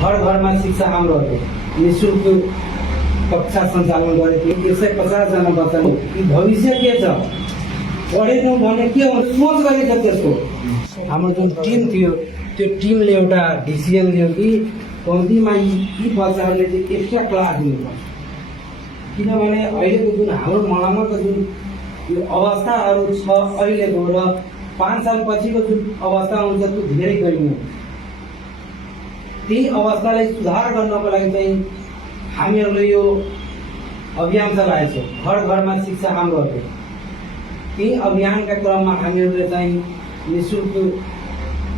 घर घरमा शिक्षा हाम्रो निःशुल्क कक्षा सञ्चालन गरेको 150 जना बच्चाले भविष्य के छ पढेनौँ भने के हुन्छ सोच गरेको त्यसको हाम्रो जुन टिम थियो त्यो टिमले एउटा डिसिजन लियो कि कम्तीमा यी बच्चाहरूले चाहिँ एक्स्ट्रा क्लास दिनुपर्छ किनभने अहिलेको जुन हाम्रो मलामको जुन यो अवस्थाहरू छ अहिलेको र 5 साल पछिको जुन अवस्था हुन्छ त्यो धेरै गरिने त्यही अवस्थालाई सुधार गर्नको लागि चाहिँ हामीहरूले यो अभियान चलाएको छौँ घर घरमा शिक्षा हाम्रो त्यही अभियानका क्रममा हामीहरूले चाहिँ निःशुल्क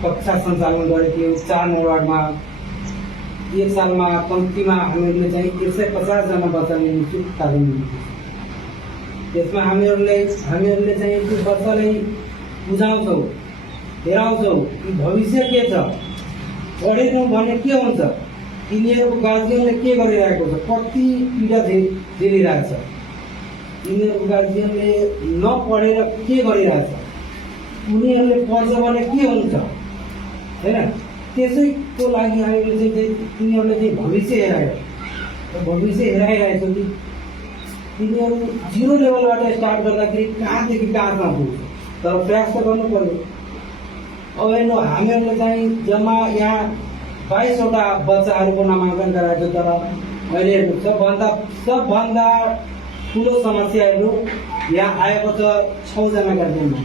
कक्षा सञ्चालन गरेको थियो 4 वार्डमा एक सालमा कम्तीमा हामीहरूले चाहिँ 150 जना बच्चाले निःशुल्क तालिम दिएको त्यसमा हामीहरूले चाहिँ त्यो बच्चालाई बुझाउँछौँ हेराउँछौँ कि भविष्य के छ पढेनौँ भने के हुन्छ यिनीहरूको गार्जियनले के गरिरहेको छ कति पीडा झेलिरहेको छ यिनीहरूको गार्जियनले नपढेर के गरिरहेछ उनीहरूले पढ्छ भने के हुन्छ हैन त्यसैको लागि हामीले चाहिँ तिनीहरूले चाहिँ भविष्य हेराइरहेको कि तिनीहरू 0 लेभलबाट स्टार्ट गर्दाखेरि कहाँदेखि कहाँसम्म पुग्छ तर प्रयास त गर्नु पर्यो अब हेर्नु हामीहरूले चाहिँ जम्मा यहाँ 22 वटा बच्चाहरूको नामाङ्कन गराएको तर अहिले हेर्नु सबभन्दा ठुलो समस्याहरू यहाँ आएको छ 6 जना गार्जियनमा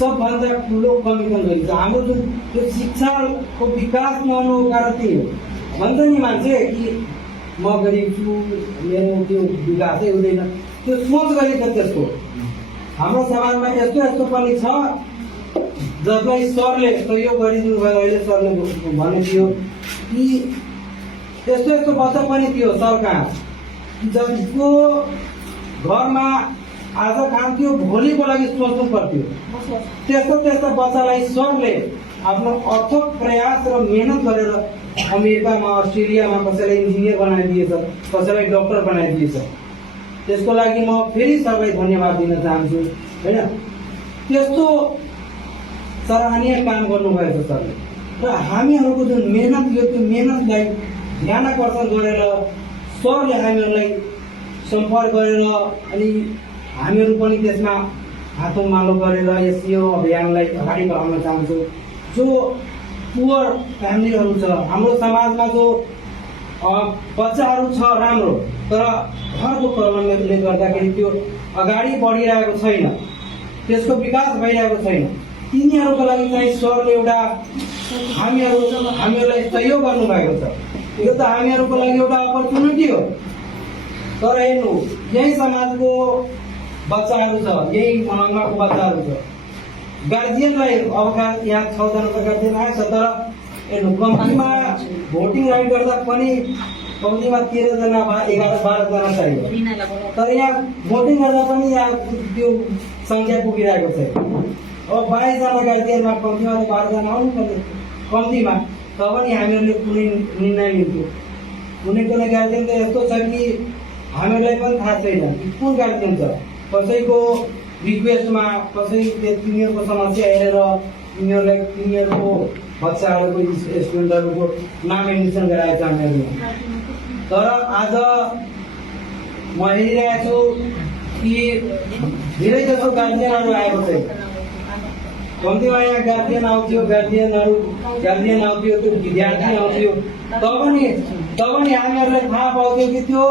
सबभन्दा ठुलो कमिसन गरिन्छ हाम्रो जुन त्यो शिक्षाको विकास नहुनुको कारण त्यही हो भन्छ नि मान्छे कि म गरिब छु मेरो त्यो विकासै हुँदैन त्यो सोच गरेको त्यसको हाम्रो समाजमा यस्तो पनि छ जसलाई सरले सहयोग गरिदिनु भयो अहिले सरले भन्नु थियो कि यस्तो बच्चा पनि थियो सर कहाँ जसको घरमा आज खान्थ्यो भोलिको लागि सोच्नु पर्थ्यो त्यस्तो बच्चालाई सरले आफ्नो अथक प्रयास र मेहनत गरेर अमेरिकामा अस्ट्रेलियामा कसैलाई इन्जिनियर बनाइदिएछ कसैलाई डक्टर बनाइदिएछ त्यसको लागि म फेरि सरलाई धन्यवाद दिन चाहन्छु हैन त्यस्तो सराहनीय काम गर्नुभएको छ सरले र हामीहरूको जुन मेहनत यो त्यो मेहनतलाई ध्यानकर्षण गरेर सरले हामीहरूलाई सम्पर्क गरेर अनि हामीहरू पनि त्यसमा हातौँमालो गरेर यस यो अभियानलाई अगाडि बढाउन चाहन्छौँ जो पुवर फ्यामिलीहरू छ हाम्रो समाजमा जो बच्चाहरू छ राम्रो तर घरको प्रबन्धले गर्दाखेरि त्यो अगाडि बढिरहेको छैन त्यसको विकास भइरहेको छैन तिनीहरूको लागि चाहिँ सरले एउटा हामीहरूलाई सहयोग गर्नुभएको छ यो त हामीहरूको लागि एउटा अपर्च्युनिटी हो तर हेर्नु यही समाजको बच्चाहरू छ यही मनाङको बच्चाहरू छ गार्जियनलाई अवकाश यहाँ 6 जनाको गार्जियन आएछ तर हेर्नु कम्तीमा भोटिङ राइट गर्दा पनि कम्तीमा 13 जना 11-12 जना चाहियो तर यहाँ भोटिङ गर्दा पनि यहाँ त्यो सङ्ख्या पुगिरहेको छ अब 22 जना गार्जियनमा कम्तीमा 12 जना आउनु पर्ने कम्तीमा तब पनि हामीहरूले कुनै निर्णय लिन्थ्यौँ कुनै गार्जियन त यस्तो छ कि हामीहरूलाई पनि थाहा छैन कुन गार्जियन छ कसैको रिक्वेस्टमा कसै तिनीहरूको समस्या हेरेर तिनीहरूको बच्चाहरूको स्टुडेन्टहरूको नाम एडमिसन गराएको छ हामीहरूले तर आज म हेरिरहेको छु कि धेरै जसो गार्जियनहरू आएको छैन कम्तीमा यहाँ गार्जियन आउँथ्यो त्यो विद्यार्थी आउँथ्यो तब पनि हामीहरूलाई थाहा पाउँथ्यो कि त्यो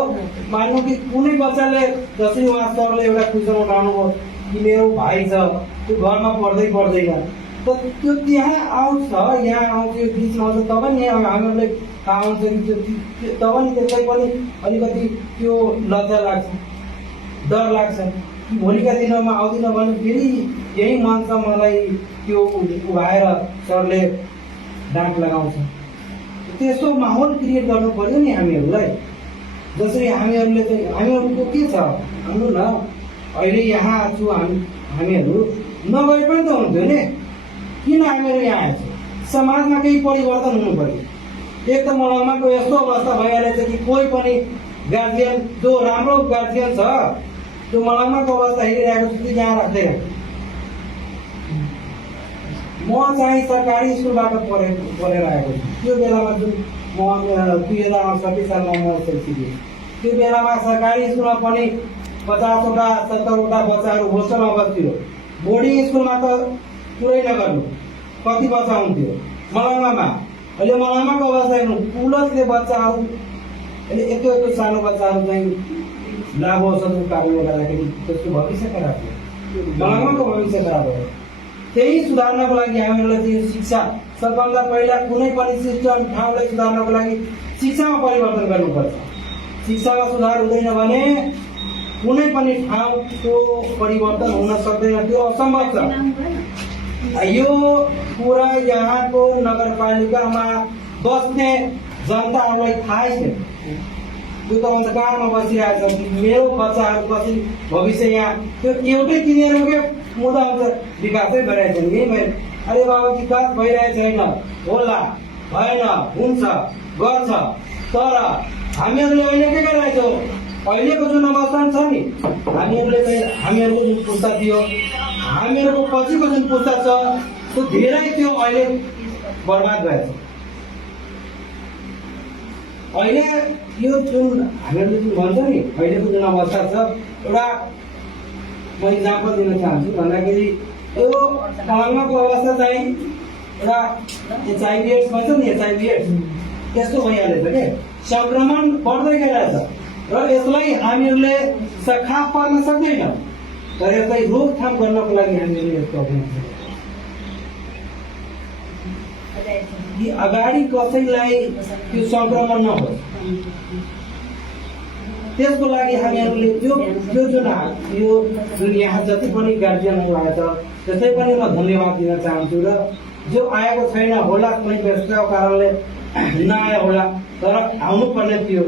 मान्नु कि कुनै बच्चाले जसरी उहाँ सरले एउटा क्वेसन उठाउनु भयो कि मेरो भाइ छ त्यो घरमा पढ्दैन त त्यो त्यहाँ आउँछ यहाँ आउँथ्यो बिचमा आउँछ तब पनि हामीहरूलाई थाहा हुन्छ कि तब पनि त्यसलाई पनि अलिकति त्यो लज्जा लाग्छ डर लाग्छ कि भोलिका दिनमा आउँदिन भने फेरि यही मञ्च मलाई त्यो उभाएर सरले डाँट लगाउँछ त्यस्तो माहौल क्रिएट गर्नु पर्यो नि हामीहरूलाई जसरी हामीहरूको के छ भन्नु न अहिले यहाँ छु हामीहरू नगए पनि त हुन्थ्यो नि किन हामीहरू यहाँ आएछ समाजमा केही परिवर्तन हुनु पर्यो एक त मलामाको यस्तो अवस्था भइहालेछ कि कोही पनि गार्जियन जो राम्रो गार्जियन छ त्यो मलामाको अवस्था हेरिरहेको छु कि यहाँ राख्दैन म चाहिँ सरकारी स्कुलबाट पढेर आएको छु। त्यो बेलामा जुन म 2038 सालमा म सिकेँ, त्यो बेलामा सरकारी स्कुलमा पनि 50वटा 70वटा बच्चाहरू होस्टलमा बस्थ्यो। बोर्डिङ स्कुलमा त पुरै नगर्नु, कति बच्चा हुन्थ्यो मलङ्गामा। अहिले मलङ्गाको अवस्था हेर्नु, पुलसले बच्चाहरू, अहिले यत्रो सानो बच्चाहरू चाहिँ लाभ औषधको कारणले गर्दाखेरि त्यसको भविष्य खराब भयो, मलङ्गाको भविष्य खराब भयो। त्यही सुधार्नको लागि हामीहरूलाई चाहिँ शिक्षा सबभन्दा पहिला कुनै पनि सिस्टम ठाउँलाई सुधार्नको लागि शिक्षामा परिवर्तन गर्नुपर्छ। शिक्षामा सुधार हुँदैन भने कुनै पनि ठाउँको परिवर्तन हुन सक्दैन, त्यो असम्भव छ। यो कुरा यहाँको नगरपालिकामा बस्ने जनताहरूलाई थाहै छैन। त्यो त अन्धकारमा बसिरहेको छ। मेरो बच्चाहरू कसरी भविष्य यहाँ त्यो एउटै किनेरकै मुद्दा हुन्छ, विकासै भइरहेको छैन। यही भयो, अरे बाबा विकास भइरहेको छैन, होला भएन, हुन्छ गर्छ, तर हामीहरूले अहिले के गरिरहेछौँ? अहिलेको जुन अवस्था छ नि, हामीहरूको जुन पुस्ता थियो, हामीहरूको पछिको जुन पुस्ता छ, त्यो धेरै त्यो अहिले बर्बाद भएछ। अहिले यो जुन हामीहरूले जुन भन्छ नि, अहिलेको जुन अवस्था छ, एउटा म इक्जाम्पल दिन चाहन्छु। भन्दाखेरि यो मलङ्गाको अवस्था चाहिँ एउटा HIV एड्स भन्छ नि, HIV एड्स त्यस्तो भइहालेछ के, संक्रमण बढ्दै गइरहेछ र यसलाई हामीहरूले सखाप पार्न सक्दैन। तर यसलाई रोकथाम गर्नको लागि हामीहरूले यस्तो अभियान कि अगाडि कसैलाई त्यो संक्रमण नहोस्, त्यसको लागि हामीहरूले यो जुन यहाँ जति पनि गार्जियनहरू आएछ त्यसै पनि म धन्यवाद दिन चाहन्छु। र जो आएको छैन होला, कुनै व्यस्तको कारणले नआए होला, तर आउनुपर्ने थियो,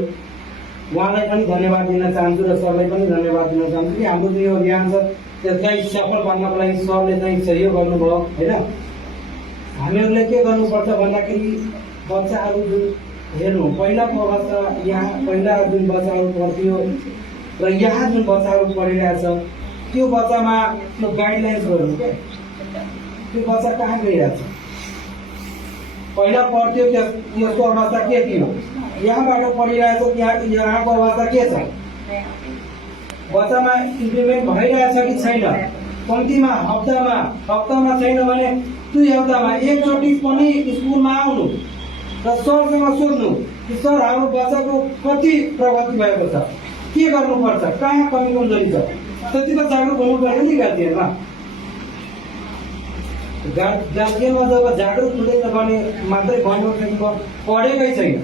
उहाँलाई पनि धन्यवाद दिन चाहन्छु र सरलाई पनि धन्यवाद दिन चाहन्छु कि हाम्रो यो अभियान छ त्यसलाई सफल पार्नको लागि सरले चाहिँ सहयोग गर्नुभयो होइन। हामीहरूले के गर्नुपर्छ भन्दाखेरि बच्चाहरू जुन हेर्नु, पहिलाको अवस्था यहाँ पहिला जुन बच्चाहरू पढ्थ्यो र यहाँ जुन बच्चाहरू पढिरहेछ, त्यो बच्चामा त्यो गाइडलाइन्स गर्नु क्या, त्यो बच्चा कहाँ गइरहेछ? पहिला पढ्थ्यो त्यसको अवस्था के थियो, यहाँबाट पढिरहेछ यहाँको अवस्था के छ, बच्चामा इम्प्लिमेन्ट भइरहेछ कि छैन? कम्तीमा हप्तामा छैन भने 2 हप्तामा एकचोटि पनि स्कुलमा आउनु र सरसँग सोध्नु कि सर हाम्रो बच्चाको कति प्रगति भएको छ, के गर्नुपर्छ, कहाँ कमी कमजोरी छ। त्यति त जागरुक हुनु पर्यो नि गार्जियनमा। गार्जियनमा जब जागरुक हुँदैन भने मात्रै भन्नु पढेकै छैन।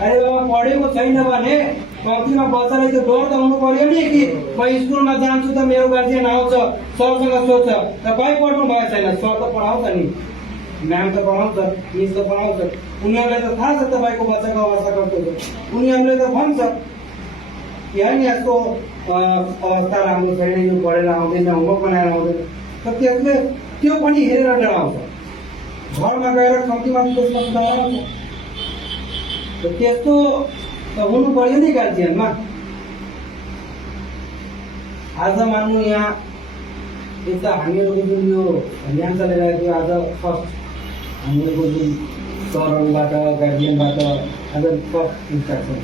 अरे बाबा पढेको छैन भने कम्तीमा बच्चालाई त डर त हुनु पर्यो नि कि म स्कुलमा जान्छु त मेरो गार्जियन आउँछ, सरसँग सोध्छ, तपाईँ पढ्नु भएको छैन, सर त पढाउँछ नि, म्याम त पढाउँछ, मिस त पढाउँछ, उनीहरूलाई त थाहा छ तपाईँको बच्चाको अवस्था कस्तो छ। उनीहरूले त भन्छ यहाँ यसको अवस्था राम्रो छैन, यो पढेर आउँदैन, होमवर्क बनाएर आउँदैन, तर त्यसले त्यो पनि हेरेर डराउँछ। घरमा गएर कम्तीमा त्यसमा सुधार आउँछ। त्यस्तो त हुनु पर्यो नि गार्जियनमा। आज मान्नु यहाँ यता हामीहरूको जुन यो अभियान चलिरहेको थियो, आज फर्स्ट हामीहरूको जुन सरहरूबाट गार्जियनबाट आज फर्स्ट इन्स्ट्रक्सन।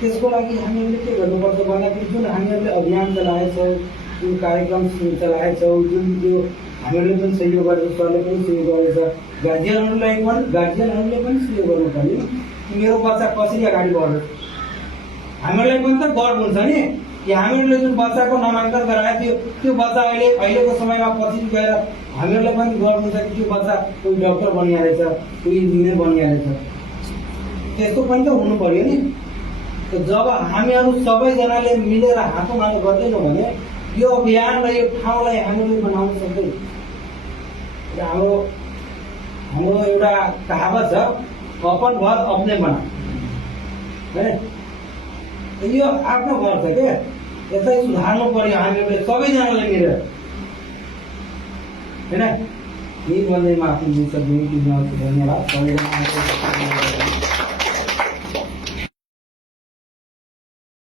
त्यसको लागि हामीहरूले के गर्नुपर्छ भन्दाखेरि जुन हामीहरूले अभियान चलाएछौँ, जुन कार्यक्रम चलाएछौँ, जुन यो हामीहरूले पनि सहयोग गरेको, सरले पनि सहयोग गरेको छ, गार्जियनहरूले पनि सहयोग गर्नुपर्ने कि मेरो बच्चा कसरी अगाडि बढ्छ। हामीहरूलाई पनि त गर्व हुन्छ नि कि हामीहरूले जुन बच्चाको नामाङ्कन गराएको थियो त्यो बच्चा अहिलेको समयमा पछि गएर हामीहरूलाई पनि गर्व हुन्छ कि त्यो बच्चा कोही डक्टर बनिहालेछ, कोही इन्जिनियर बनिहालेछ। त्यस्तो पनि त हुनु पर्यो नि। जब हामीहरू सबैजनाले मिलेर हातोमालो गर्दैनौँ भने यो अभियान र यो ठाउँलाई हामीले बनाउन सक्दैन। हाम्रो एउटा कहावत छ, अपन घर अपने बना, है यो आफ्नो घर छ क्या, यसलाई सुधार्नु पर्यो हामीहरूले सबैजनाले मिलेर होइन। यही भन्दै म आफ्नो धन्यवाद सबैजना।